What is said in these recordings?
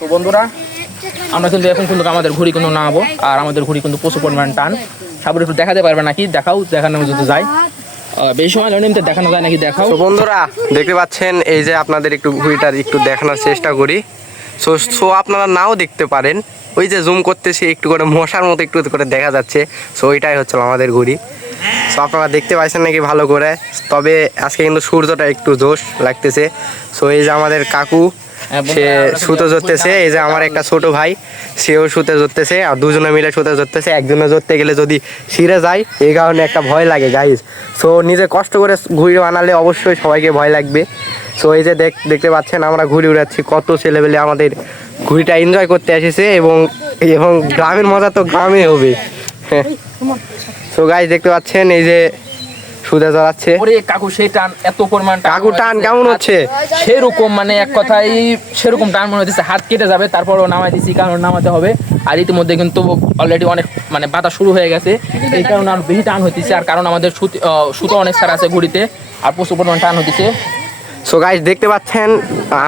তো বন্ধুরা আমরা কিন্তু এখন কিন্তু আমাদের ঘুড়ি কিন্তু নামাবো, আর আমাদের ঘুড়ি কিন্তু প্রচুর পরিমাণ টান। সাবুর একটু দেখাতে পারবে নাকি? দেখাও, দেখানো যদি যায় বেশি সময় নিতে দেখানো যায় নাকি? দেখাও। তো বন্ধুরা দেখতে পাচ্ছেন এই যে আপনাদের একটু ঘুড়িটা একটু দেখানোর চেষ্টা করি। সো আপনারা নাও দেখতে পারেন, ওই যে জুম করতেছি একটু করে মশার মতো একটু করে দেখা যাচ্ছে। সো ওইটাই হচ্ছে আমাদের ঘুড়ি। সো আপনারা দেখতে পাচ্ছেন নাকি ভালো করে? তবে আজকে কিন্তু সূর্যটা একটু জোশ লাগতেছে। সো এই যে আমাদের কাকু সে সুতো ধরতেছে, এই যে আমার একটা ছোট ভাই সেও সুতো ধরতেছে, আর দুজনে মিলে সুতো ধরতেছে। একজনে ধরতে গেলে যদি ছিঁড়ে যায় এই কারণে একটা ভয় লাগে গাইজ। সো নিজে কষ্ট করে ঘুড়ি বানালে অবশ্যই সবাইকে ভয় লাগবে। সো এই যে দেখতে পাচ্ছেন আমরা ঘুড়ি উড়াচ্ছি, কত ছেলেবেলে আমাদের ঘুড়িটা এনজয় করতে এসেছে, এবং গ্রামের মজা তো গ্রামে হবে। সো গাইজ দেখতে পাচ্ছেন এই যে সুদে জড়াচ্ছে। ওরে কাকু সেই টান, এত পরিমাণ কাকু টান কেমন হচ্ছে? সেরকম মানে এক কথায় সেরকম টান মনে হচ্ছে হাত কেটে যাবে, তারপরও নামাই দিচ্ছি কারণ নামাতে হবে। আর ইতিমধ্যে কিন্তু অলরেডি অনেক মানে বাতা শুরু হয়ে গেছে, এই কারণে আর বেশি টান হইতেছে। আর কারণ আমাদের সুতো অনেক সারা আছে ঘুড়িতে, আর প্রচুর পরিমাণ টান হইতেছে। সো গাইস দেখতে পাচ্ছেন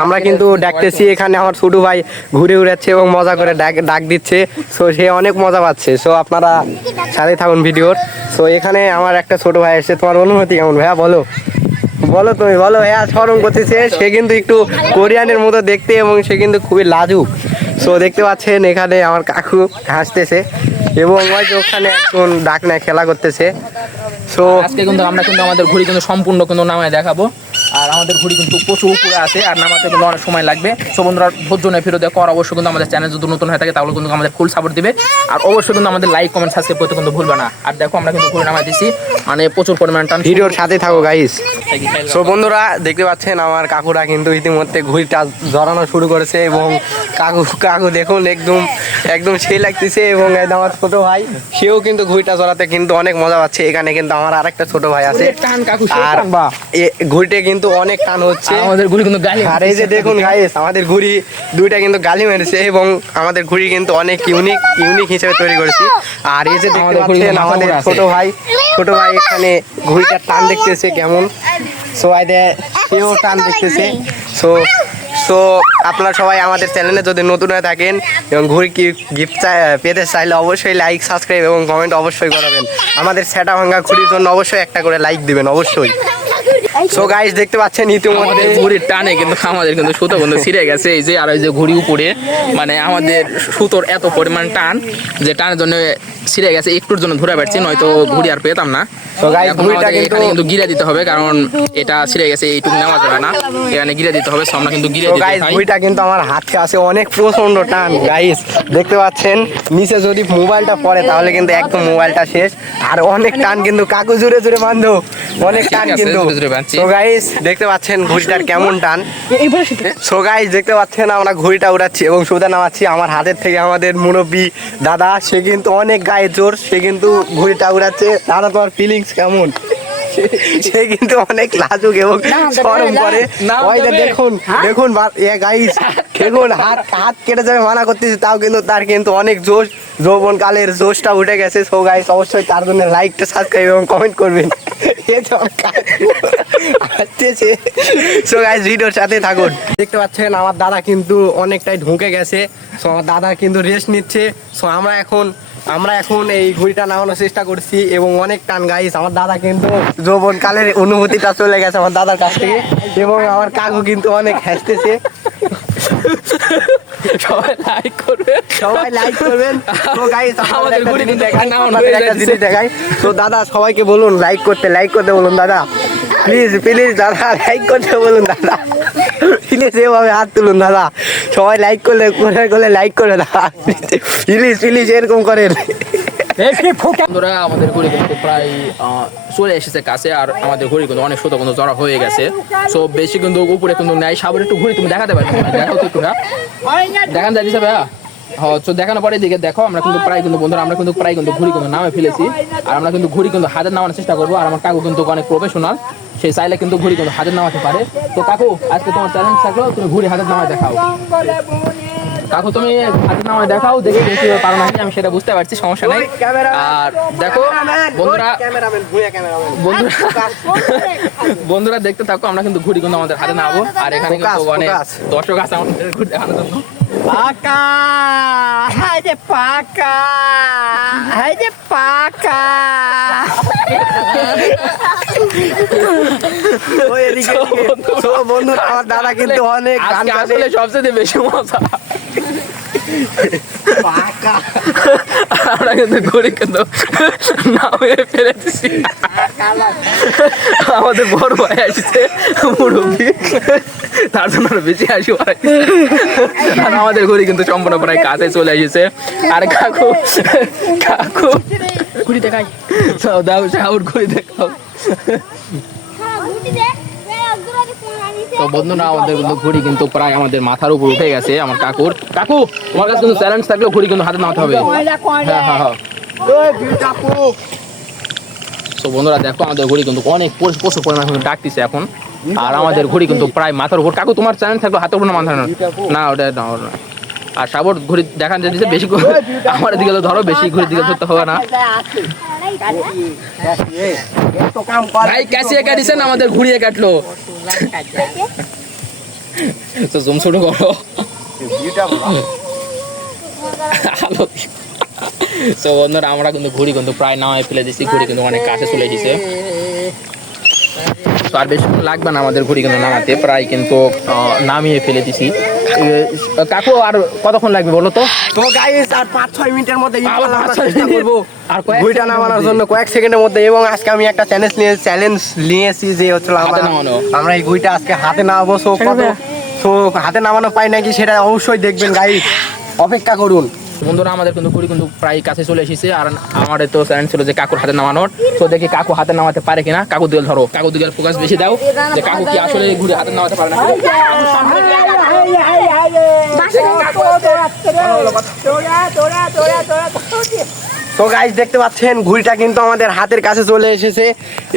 আমরা কিন্তু ডাকতেছি, এখানে আমার ছোট ভাই ঘুরে উড়াচ্ছে এবং মজা করে ডাক দিচ্ছে। সো সে অনেক মজা পাচ্ছে। সো আপনারা সাথে থাকুন ভিডিওর। সো এখানে আমার একটা ছোট ভাই এসেছে, তোমার অনুমতি কেমন ভাইয়া? বলো বলো, তুমি বলো। ভাইয়া শরম করতেছে, সে কিন্তু একটু কোরিয়ানের মতো দেখতে এবং সে কিন্তু খুবই লাজুক। সো দেখতে পাচ্ছেন এখানে আমার কাকু হাসতেছে এবং ওই যে ওখানে একজন ডাক নেয় খেলা করতেছে। সো আজকে কিন্তু আমরা কিন্তু আমাদের ঘুড়ি কিন্তু সম্পূর্ণ কিন্তু নামায় দেখাবো, আর আমাদের ঘুড়ি কিন্তু প্রচুর উপরে আছে, আর নামাতে কিন্তু অনেক সময় লাগবে। সো বন্ধুরা ধৈর্য নিয়ে ফিরে দেখো, আর অবশ্যই কিন্তু আমাদের চ্যানেল যদি নতুন হয়ে থাকে তাহলে কিন্তু আমাদের ফুল সাপোর্ট দিবে, আর অবশ্যই কিন্তু আমাদের লাইক কমেন্ট সাবস্ক্রাইব করতে কিন্তু ভুলবে না। আর দেখো আমরা কিন্তু ঘুড়ি নামাই দিছি, মানে প্রচুর পরিমাণ টান। ভিডিওর সাথে থাকো গাইস। সো বন্ধুরা দেখতে পাচ্ছেন আমার কাকুরা কিন্তু ইতিমধ্যে ঘুড়িটা জড়ানো শুরু করেছে, এবং কাকু দেখুন একদম সেই লাগতেছে, এবং আমার ছোট ভাই সেও কিন্তু ঘুড়িটা জড়াতে কিন্তু অনেক মজা পাচ্ছে। এখানে কিন্তু আমার আরেকটা ছোট ভাই আছে, আর ঘুড়িতে কিন্তু অনেক টান হচ্ছে। আমাদের ঘুড়ি কিন্তু গালি, আর এই যে দেখুন গাইস আমাদের ঘুড়ি দুইটা কিন্তু গালি মেরেছে, এবং আমাদের ঘুড়ি কিন্তু অনেক ইউনিক হিসেবে তৈরি করেছি। আর এই যে দেখতে পাচ্ছেন আমাদের ছোট ভাই এখানে ঘুড়িটার টান দেখতেছে কেমন। সো সেও টান দেখতেছে। সো আপনারা সবাই আমাদের চ্যানেলে যদি নতুন হয়ে থাকেন এবং ঘুড়ি কি গিফট পেতে চাইলে অবশ্যই লাইক সাবস্ক্রাইব এবং কমেন্ট অবশ্যই করাবেন। আমাদের সেটা ভাঙ্গা ঘুড়ির জন্য অবশ্যই একটা করে লাইক দিবেন অবশ্যই। সো গাইস দেখতে পাচ্ছেন ইতিমধ্যে ঘুড়ির টানে কিন্তু আমাদের কিন্তু সুতো কিন্তু ছিঁড়ে গেছে, এই যে আর এই যে ঘুড়ি উপরে, মানে আমাদের সুতোর এত পরিমাণ টান যে টানের জন্য ছিঁড়ে গেছে। একটুর জন্য ধরে পাচ্ছি, নয়তো ঘুড়ি আর পেতাম না। তো গাইস ঘুড়িটা কিন্তু গিরে দিতে হবে, কারণ এটা ছিঁড়ে গেছে, এইটুকু নেওয়া যাবে না, এখানে গিরে দিতে হবে। সো আমরা কিন্তু গিরে দিতে গাইস ঘুড়িটা কিন্তু আমার হাতে আছে, অনেক প্রচন্ড টান গাইস দেখতে পাচ্ছেন। নিচে যদি মোবাইলটা পড়ে তাহলে কিন্তু একদম মোবাইলটা শেষ। আর অনেক টান কিন্তু কাকু জুড়ে বাঁধো, অনেক টান কিন্তু। সো গাইস দেখতে পাচ্ছেন ঘুড়িটার কেমন টান। সো গাইস দেখতে পাচ্ছেন আমরা ঘুড়িটা উড়াচ্ছি এবং সুদা নামাচ্ছি। আমার হাতের থেকে আমাদের মুরব্বী দাদা, সে কিন্তু অনেক গায়ে জোর, সে কিন্তু ঘুড়িটা উড়াচ্ছে। দাদা তোমার ফিলিংস কেমন? সে কিন্তু অনেক লাজুক এবং শরম করে। ওই যে দেখুন গাইস দেখুন হাত কেটে যাবে মানা করতেছি, তাও কিন্তু তার কিন্তু অনেক জোশ, যৌবন কালের জোশটা উঠে গেছে। সো গাইস অবশ্যই তার জন্য লাইকটা সাবস্ক্রাইব এবং কমেন্ট করবেন। সো গাইস ভিডিওর সাথে থাকুন। দেখতে পাচ্ছেন আমার দাদা কিন্তু অনেকটাই ঢুকে গেছে। সো আমার দাদা কিন্তু রেস্ট নিচ্ছে। সো আমরা এখন এই ঘুড়িটা নামানোর চেষ্টা করছি, এবং অনেক টান গাইস। আমার দাদা কিন্তু যৌবন কালের অনুভূতিটা চলে গেছে আমার দাদার কাছ থেকে, এবং আমার কাকু কিন্তু অনেক হাসতেছে। সবাই লাইক করবেন। তো গাইস আমাদের ঘুড়ি কিন্তু একটা জিনিস দেখাই। তো দাদা সবাইকে বলুন লাইক করতে বলুন দাদা, প্লিজ দাদা লাইক করতে বলুন দাদা, প্লিজ এভাবে হাত তুলুন দাদা। সবাই লাইক করলে লাইক করে দাদা, প্লিজ এরকম করেন। বন্ধুরা আমাদের ঘুড়ি কিন্তু প্রায় চলে এসেছে কাছে, আর আমাদের ঘুড়ি কিন্তু অনেক সুতো কিন্তু জড়া হয়ে গেছে। সো বেশি কিন্তু উপরে কিন্তু নাই। সাবর একটু ঘুড়ি তুমি দেখাতে পারবে? দেখো তো একটু, দেখান যায় দিছে ভাইয়া। হ্যাঁ, তো দেখানোর পরে দিকে দেখো আমরা কিন্তু প্রায় কিন্তু বন্ধুরা আমরা কিন্তু প্রায় কিন্তু ঘুড়ি কিন্তু নামে ফেলেছি, আর আমরা কিন্তু ঘুড়ি কিন্তু হাতের নামানোর চেষ্টা করবো। আর আমার কাকু কিন্তু অনেক প্রফেশনাল, সেই চাইলে কিন্তু ঘুড়ি কিন্তু হাতের নামাতে পারে। তো কাকু আজকে তোমার চ্যালেঞ্জ থাকলো, তুমি ঘুড়ি হাতের নামায় দেখাও। কাকু তুমি হাতে নামায় দেখাও, দেখি তুমি কিভাবে পারো নাকি, আমি সেটা বুঝতে পারছি, সমস্যা নেই। আর দেখো বন্ধুরা, বন্ধুরা দেখতে থাকো, আমরা কিন্তু ঘুড়ি কিন্তু আমাদের হাতে নামাবো। আর এখানে কিন্তু অনেক দর্শক আছে আমাদের ঘুড়ি দেখানোর জন্য। পাকা, হাই যে পাকা, হাই যে পাকা। বন্ধুরা আমার দাদা কিন্তু অনেক গান আসলে সবচেয়ে বেশি মজা, আমরা কিন্তু ঘুড়ি কিন্তু নামিয়ে ফেলে দিচ্ছি। আমাদের বড় ভাই আসছে মুরব্বী, তার জন্য আরো বেশি হাসি পাচ্ছে। আর আমাদের ঘুড়ি কিন্তু সম্পূর্ণ প্রায় কাছে চলে এসেছে। আর কাকু, কাকু ঘুড়ি দেখাই, দাও শাহুর ঘুড়ি দেখাও। তো বন্ধুরা আমাদের কিন্তু ঘুড়ি কিন্তু প্রায় আমাদের মাথার উপর উঠে গেছে আমার কাকুর। কাকু তোমার কাছে কিন্তু চ্যালেঞ্জ থাকলে ঘুড়ি কিন্তু হাতে নামাতে হবে। হ্যাঁ হ্যাঁ হ্যাঁ। তো বন্ধুরা দেখো আমাদের ঘুড়ি কিন্তু অনেক প্রচুর পরিমাণে কিন্তু ডাকতেছে এখন। আর আমাদের ঘুড়ি কিন্তু প্রায় মাথার উপর। কাকু তোমার চ্যালেঞ্জ থাকলে হাতের উপর না মাথা না, ওটা না ওটা। আর সাবর ঘুড়ি দেখান দিচ্ছে বেশি, আমার দিকে ধরো, বেশি ঘুড়ির দিকে ধরতে হবে না। ভাই ক্যাসিয়ে কাটিছেন, আমাদের ঘুরিয়ে কাটলো। তো জুম শুরু করো। তো বন্ধুরা আমরা কিন্তু ঘুড়ি কিন্তু প্রায় নামায় ফেলে দিচ্ছি, ঘুড়ি কিন্তু অনেক কাছে চলে এসেছে। তো আর বেশিক্ষণ লাগবে না আমাদের ঘুড়ি কিন্তু নামাতে, প্রায় কিন্তু নামিয়ে ফেলে দিছি। কাকু আর কতক্ষণ লাগবে বলো তো? তো গাইস আর 5-6 মিনিটের মধ্যে চেষ্টা করবো আর ঘুড়িটা নামানোর জন্য কয়েক সেকেন্ডের মধ্যে। এবং আজকে আমি একটা চ্যালেঞ্জ নিয়েছি যে হচ্ছে আমরা এই ঘুড়িটা আজকে হাতে নামাবো। সো হাতে নামানো পাই নাকি সেটা অবশ্যই দেখবেন গাইস, অপেক্ষা করুন। বন্ধুরা আমাদের কিন্তু ঘুড়ি কিন্তু প্রায় কাছে চলে এসেছে। আর আমাদের তো চ্যালেঞ্জ ছিল যে কাকুর হাতে নামানোর। তো দেখি কাকু হাতে নামাতে পারে কিনা। কাকু দিকে ধরো, কাকু দিকে ফোকাস বেশি দাও যে কাকু কি আসলে ঘুড়ি হাতে নামাতে পারে না। তো গাইস দেখতে পাচ্ছেন ঘুড়িটা কিন্তু আমাদের হাতের কাছে চলে এসেছে।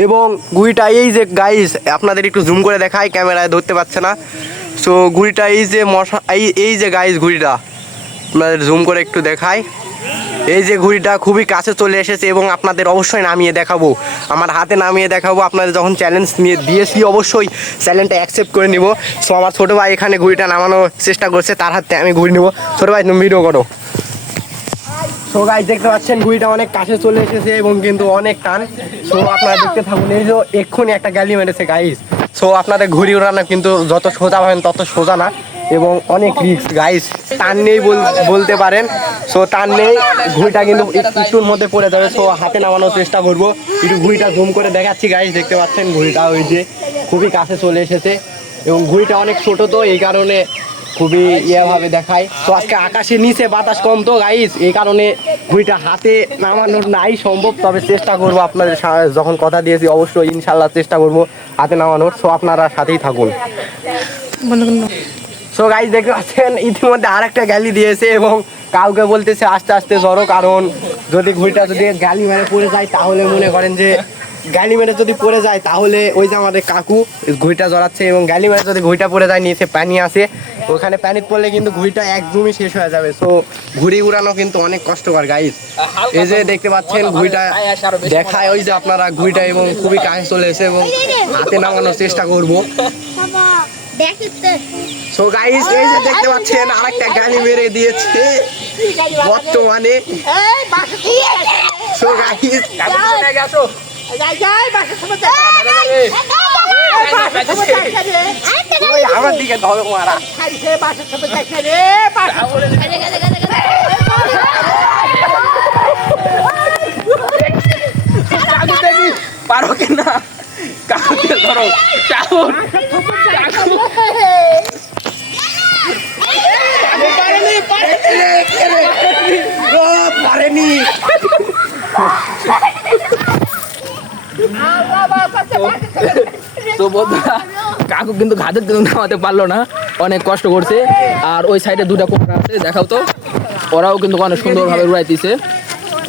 এবং ঘুড়িটা এই যে গাইস আপনাদের একটু জুম করে দেখাই, ক্যামেরায় ধরতে পারছে না। সো ঘুড়িটা এই যে এই যে গাইস ঘুড়িটা আপনাদের জুম করে একটু দেখাই, এই যে ঘুড়িটা খুবই কাছে চলে এসেছে। এবং আপনাদের অবশ্যই নামিয়ে দেখাবো, আমার হাতে নামিয়ে দেখাবো। আপনাদের যখন চ্যালেঞ্জ নিয়ে দিয়েছি অবশ্যই চ্যালেঞ্জটা অ্যাকসেপ্ট করে নিব। সো আমার ছোটো ভাই এখানে ঘুড়িটা নামানোর চেষ্টা করছে, তার হাতে আমি ঘুড়ি নেবো। ছোটো ভাই তুমি ভিডিও করো। সো গাইস দেখতে পাচ্ছেন ঘুড়িটা অনেক কাছে চলে এসেছে এবং কিন্তু অনেক টান। সো আপনারা দেখতে থাকুন। এই যে এক্ষুনি একটা গ্যালি মেরেছে গাইস। সো আপনাদের ঘুড়ি ওড়ানো কিন্তু যত সোজা হবেন তত সোজা না, এবং অনেক রিস্ক গাইস। টান নেই বলতে পারেন। সো টান নেই, ঘুড়িটা কিন্তু একটুর মধ্যে পড়ে যাবে। সো হাতে নামানোর চেষ্টা করবো। একটু ঘুড়িটা জুম করে দেখাচ্ছি গাইস, দেখতে পাচ্ছেন ঘুড়িটা ওই যে খুবই কাছে চলে এসেছে। এবং ঘুড়িটা অনেক ছোট, তো এই কারণে খুবই ইয়েভাবে দেখায়। তো আজকে আকাশের নিচে বাতাস কম তো গাইস, এই কারণে ঘুড়িটা হাতে নামানোর নাই সম্ভব। তবে চেষ্টা করবো, আপনাদের যখন কথা দিয়েছি অবশ্যই ইনশাল্লাহ চেষ্টা করবো হাতে নামানোর। সো আপনারা সাথেই থাকুন। সো গাইস দেখতে পাচ্ছেন ইতিমধ্যে আরেকটা গ্যালি দিয়েছে এবং কাউকে বলতেছে আস্তে আস্তে ধরো, কারণ যদি ঘুড়িটা যদি গ্যালি মেরে পড়ে যায় তাহলে মনে করেন যে গ্যালি মেরে যদি পড়ে যায় তাহলে ওই যে আমাদের কাকু ঘুড়িটা জড়াচ্ছে। এবং গ্যালি মেরে যদি ঘুড়িটা পড়ে যায়, নিচে পানি আছে, ওখানে পানি পড়লে কিন্তু ঘুড়িটা একদমই শেষ হয়ে যাবে। সো ঘুড়ি উড়ানো কিন্তু অনেক কষ্টকর গাইস। এই যে দেখতে পাচ্ছেন ঘুড়িটা দেখায় ওই যে আপনারা ঘুড়িটা, এবং খুবই কাছে চলে এসে এবং হাতে নামানোর চেষ্টা করবো। সো গাইস এই যে দেখতে পাচ্ছেন আরেকটা গালি মেরে দিয়েছে বর্তমানে। সো গাইস আমার দিকে ধরো মারা। পারো কিনা কাকু দিয়ে ধরো, কাকু পারেনি। তো বন্ধুরা কাকু কিন্তু ঘাটের কিন্তু নামাতে পারলো না, অনেক কষ্ট করছে। আর ওই সাইডে দুটা কোবরা আছে, দেখাও তো, ওরাও কিন্তু অনেক সুন্দরভাবে উড়াইতেছে।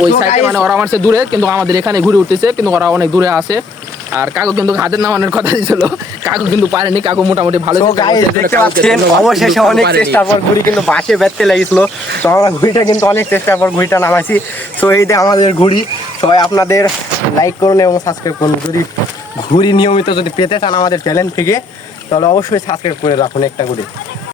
ওই সাইডে মানে ওরা আমার দূরে, কিন্তু আমাদের এখানে ঘুরে উঠতেছে, কিন্তু ওরা অনেক দূরে আছে। আর কাকু কিন্তু হাতের নামানোর কথা ছিল, কাকু কিন্তু পারেনি, কাকু মোটামুটি ভালো তো গাইস দেখতে পাচ্ছেন অবশেষে অনেক চেষ্টার পর ঘুড়ি কিন্তু বাসে বেঁধতে লেগেছিল। তো আমরা ঘুড়িটা কিন্তু অনেক চেষ্টার পর ঘুড়িটা নামাইছি। তো এই যে আমাদের ঘুড়ি, সবাই আপনাদের লাইক করুন এবং সাবস্ক্রাইব করুন। যদি ঘুড়ি নিয়মিত যদি পেতে চান আমাদের চ্যানেল থেকে, তাহলে অবশ্যই সাবস্ক্রাইব করে রাখুন একটা করে।